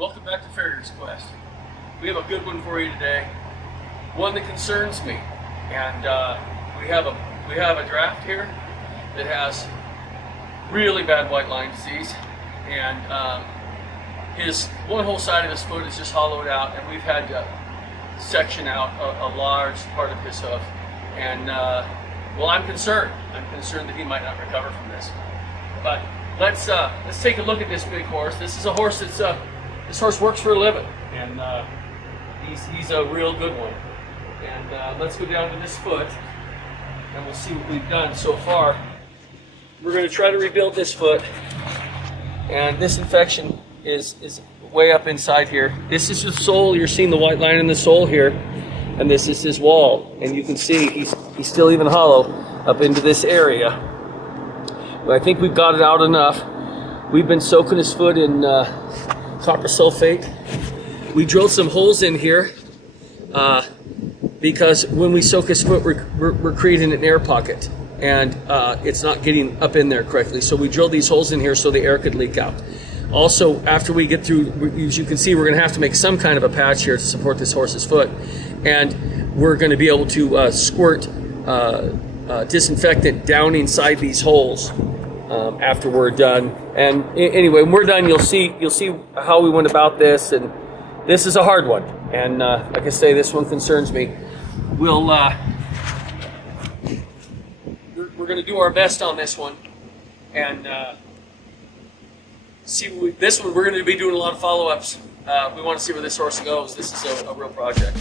Welcome back to Farrier's Quest. We have a good one for you today, one that concerns me, and we have a draft here that has really bad white line disease, and his one whole side of his foot is just hollowed out, and we've had to section out a large part of his hoof, and well, I'm concerned that he might not recover from this. But let's take a look at this big horse. This is a horse that's this horse works for a living, and he's a real good one. And let's go down to this foot, and we'll see what we've done so far. We're going to try to rebuild this foot, and this infection is way up inside here. This is the sole. You're seeing the white line in the sole here, and this is his wall, and you can see he's still even hollow up into this area. But I think we've got it out enough. We've been soaking his foot in copper sulfate. We drilled some holes in here because when we soak his foot, we're creating an air pocket, and it's not getting up in there correctly. So we drilled these holes in here so the air could leak out. Also, after we get through, as you can see, we're going to have to make some kind of a patch here to support this horse's foot, and we're going to be able to squirt disinfectant down inside these holes after we're done. And anyway, when we're done, you'll see how we went about this, and this is a hard one. And like I say, this one concerns me. We're going to do our best on this one, and see. This one we're going to be doing a lot of follow-ups. We want to see where this horse goes. This is a real project.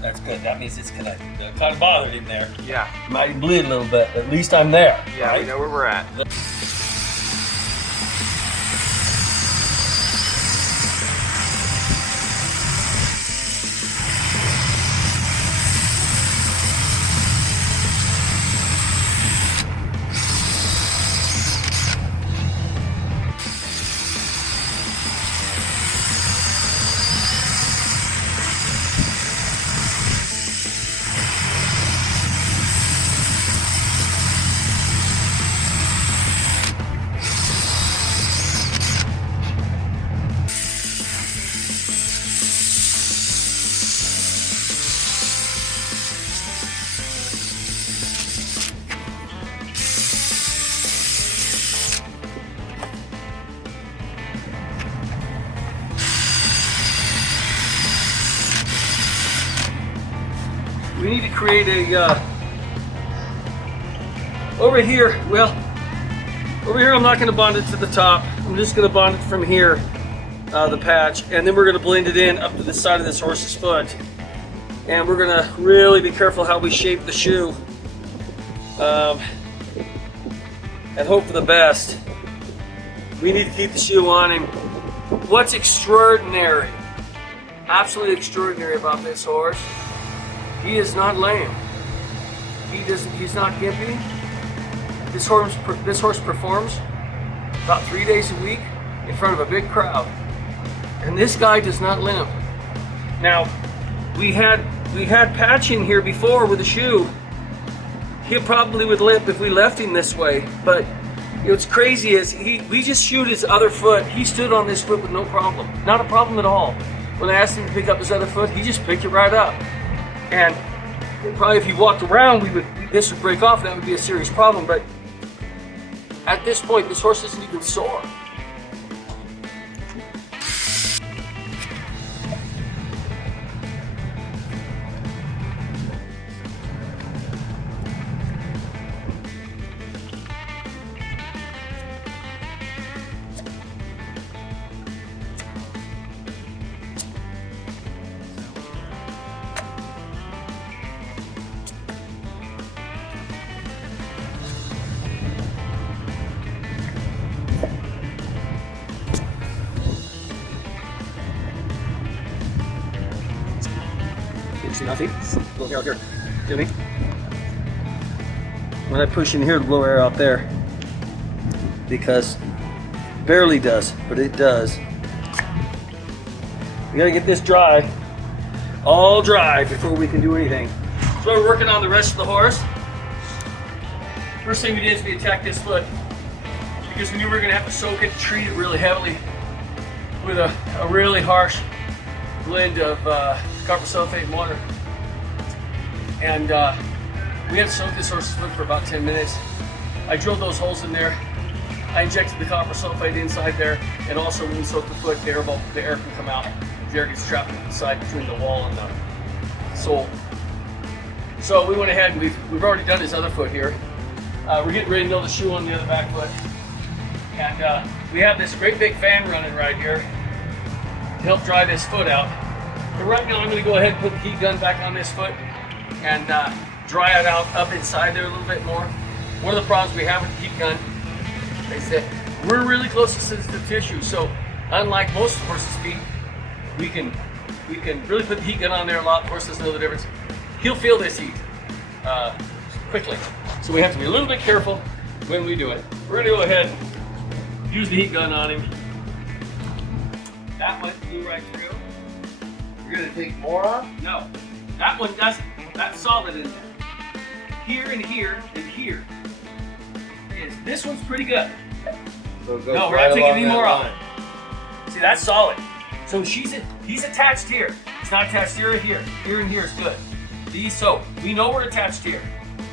That's good. That means it's kind of bothered him there. Yeah. Might bleed a little bit. At least I'm there. Yeah, right? we know where we're at. We need to create a, over here I'm not going to bond it to the top. I'm just going to bond it from here, the patch, and then we're going to blend it in up to the side of this horse's foot. And we're going to really be careful how we shape the shoe, and hope for the best. We need to keep the shoe on him. What's extraordinary, absolutely extraordinary about this horse, he is not lame. He's not gimpy. This horse performs about 3 days a week in front of a big crowd, and this guy does not limp. Now, we had patching here before with the shoe. He probably would limp if we left him this way. But what's crazy is we just shoot his other foot. He stood on this foot with no problem, not a problem at all. When I asked him to pick up his other foot, he just picked it right up. And probably if he walked around, this would break off. That would be a serious problem. But at this point, this horse isn't even sore. See? Blow air out there. See me? When I push in here to blow air out there, because barely does, but it does. We gotta get this dry, all dry, before we can do anything. So we're working on the rest of the horse. First thing we did is we attacked this foot because we knew we were gonna have to soak it, treat it really heavily with a really harsh blend of copper sulfate and water. And we had to soak this horse's foot for about 10 minutes. I drilled those holes in there. I injected the copper sulfate inside there, and also when we soak the foot, the air can come out. The air gets trapped inside between the wall and the sole. So we went ahead and we've already done his other foot here. We're getting ready to build a shoe on the other back foot. And we have this great big fan running right here to help dry this foot out. But right now I'm going to go ahead and put the heat gun back on this foot and dry it out up inside there a little bit more. One of the problems we have with the heat gun is that we're really close to sensitive tissue. So unlike most horses' feet, we can really put the heat gun on there a lot. The horse doesn't know the difference. He'll feel this heat quickly. So we have to be a little bit careful when we do it. We're going to go ahead and use the heat gun on him. That one flew right through. You're going to take more off? No, that one doesn't. That's solid in there. Here and here and here. This one's pretty good. So No, we're not taking any more off. See, that's solid. So he's attached here. It's not attached here or here. Here and here is good. So we know we're attached here,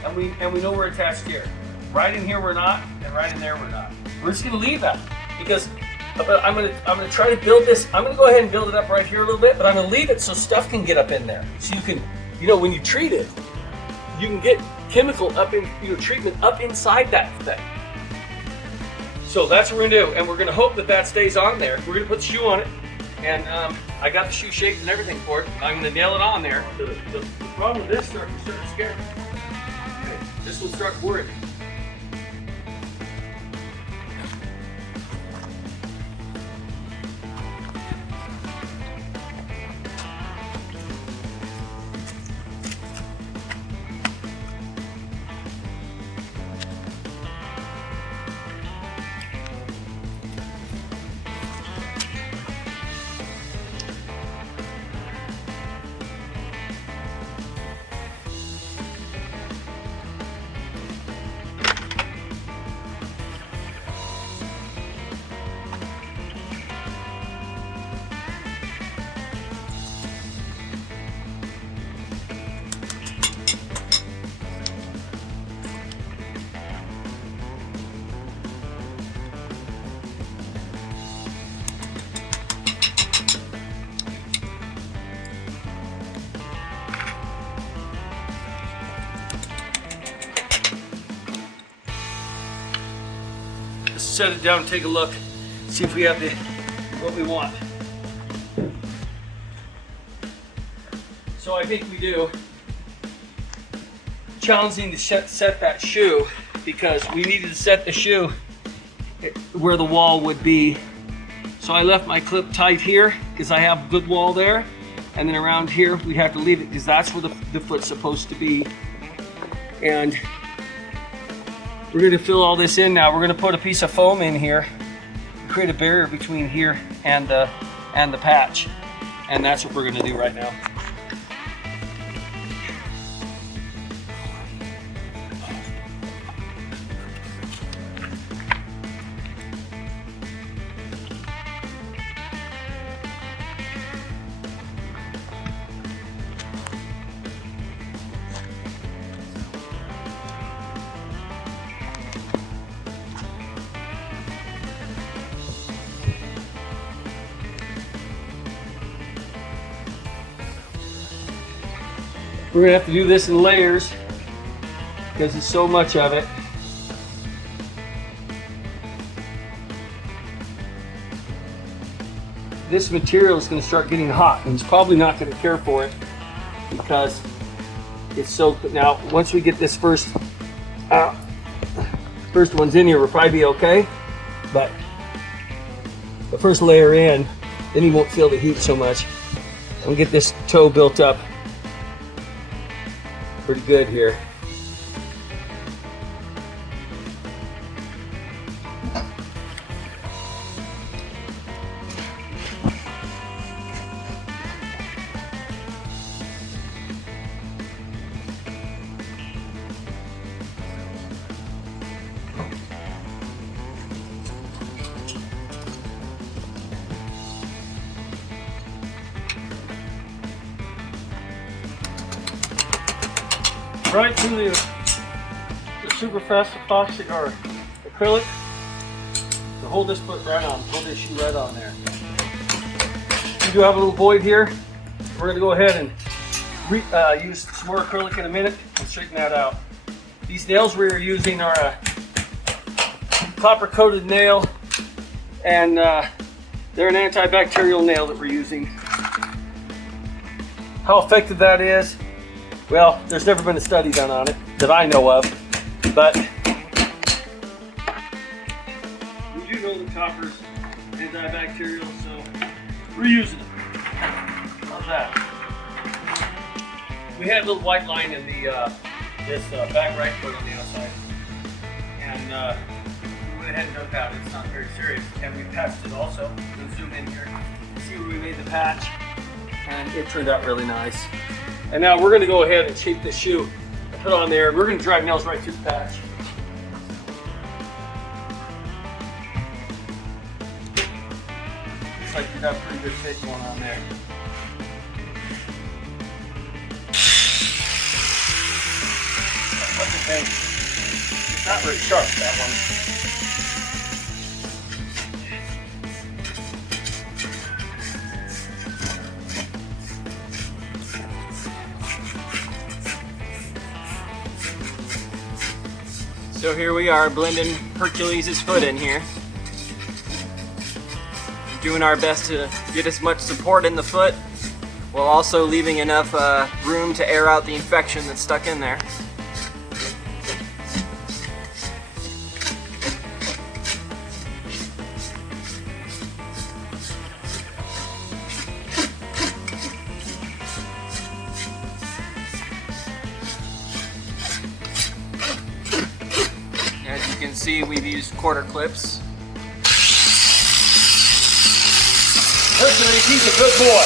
and we know we're attached here. Right in here we're not, and right in there we're not. We're just gonna leave that because I'm gonna try to build this. I'm gonna go ahead and build it up right here a little bit, but I'm gonna leave it so stuff can get up in there. So you can, when you treat it, you can get chemical up in treatment up inside that thing. So that's what we're gonna do, and we're gonna hope that stays on there. We're gonna put the shoe on it, and I got the shoe shaped and everything for it. I'm gonna nail it on there. The problem with this starting to scare me. Okay, this will start worrying. Set it down and take a look, see if we have what we want. So I think we do. Challenging to set that shoe because we needed to set the shoe where the wall would be. So I left my clip tight here because I have good wall there, and then around here we have to leave it because that's where the foot's supposed to be. And we're going to fill all this in now. We're going to put a piece of foam in here, create a barrier between here and the patch, and that's what we're going to do right now. We're gonna have to do this in layers because there's so much of it. This material is gonna start getting hot, and he's probably not gonna care for it because it's so. Now, once we get this first one's in here, we'll probably be okay. But the first layer in, then he won't feel the heat so much. We'll get this toe built up. pretty good here. Right to the super fast epoxy or acrylic to hold this foot right on, hold this shoe right on there. We do have a little void here. We're going to go ahead and use some more acrylic in a minute and straighten that out. These nails we are using are a copper coated nail, and they're an antibacterial nail that we're using. How effective that is, well, there's never been a study done on it that I know of, but we do know that copper's antibacterial, so we're using it. How's that? We had a little white line in the this back right foot on the outside, and we went ahead and dug that. It's not very serious, and we patched it also. We'll zoom in here, see where we made the patch, and it turned out really nice. And now we're going to go ahead and shape this shoe and put it on there. We're going to drive nails right through the patch. Looks like you got a pretty good fit going on there. What do you think? It's not very sharp, that one. So here we are blending Hercules' foot in here. Doing our best to get as much support in the foot while also leaving enough room to air out the infection that's stuck in there. As you can see, we've used quarter clips. Hercules, he's a good boy.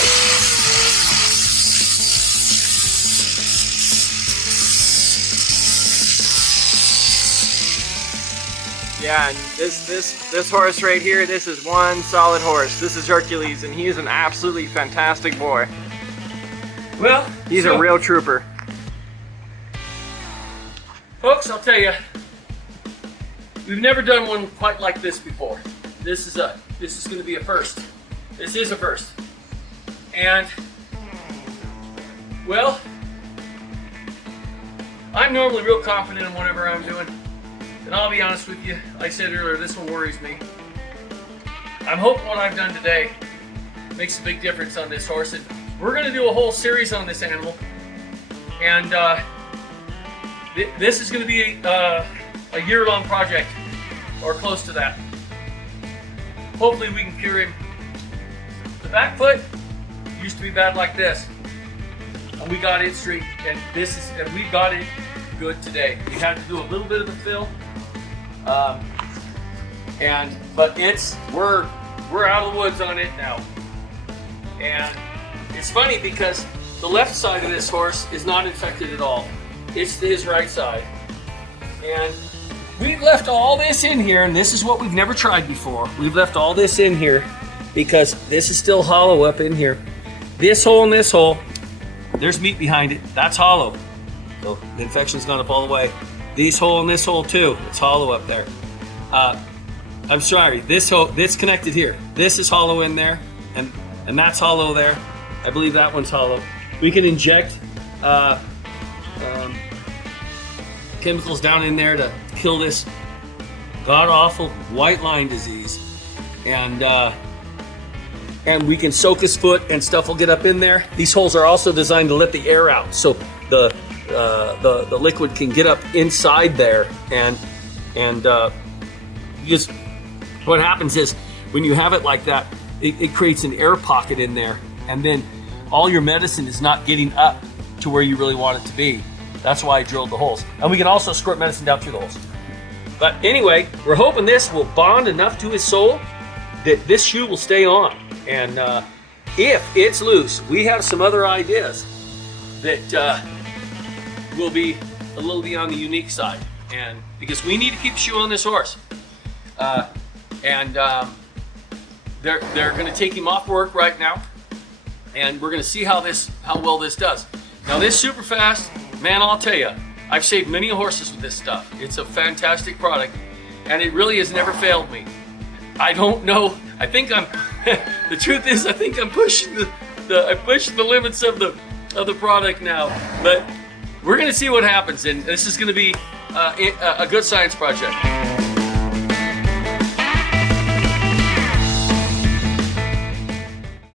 Yeah, and this horse right here, this is one solid horse. This is Hercules, and he is an absolutely fantastic boy. Well, He's a real trooper. folks, I'll tell you, we've never done one quite like this before. This is going to be a first. This is a first. And, well, I'm normally real confident in whatever I'm doing. And I'll be honest with you, like I said earlier, this one worries me. I'm hoping what I've done today makes a big difference on this horse. And we're going to do a whole series on this animal. And this is going to be a year-long project, or close to that. Hopefully we can cure him. The back foot used to be bad like this, and we got it straight, and we got it good today. We had to do a little bit of the fill, but we're out of the woods on it now. And it's funny because the left side of this horse is not infected at all. It's his right side, and we've left all this in here, and this is what we've never tried before. We've left all this in here because this is still hollow up in here. This hole and this hole, there's meat behind it. That's hollow. So the infection's not up all the way. This hole and this hole too, it's hollow up there. I'm sorry, this hole, this connected here. This is hollow in there, and that's hollow there. I believe that one's hollow. We can inject chemicals down in there to kill this god-awful white line disease, and we can soak his foot and stuff will get up in there. These holes are also designed to let the air out, so the liquid can get up inside there, and just what happens is when you have it like that, it creates an air pocket in there, and then all your medicine is not getting up to where you really want it to be. That's why I drilled the holes. And we can also squirt medicine down through the holes. But anyway, we're hoping this will bond enough to his sole that this shoe will stay on. And if it's loose, we have some other ideas that will be a little bit on the unique side. And because we need to keep a shoe on this horse. They're going to take him off work right now. And we're going to see how well this does. Now this super fast, man, I'll tell you, I've saved many horses with this stuff. It's a fantastic product, and it really has never failed me. I don't know. I think I'm. The truth is, I think I'm pushing the limits of the product now. But we're gonna see what happens, and this is gonna be a good science project.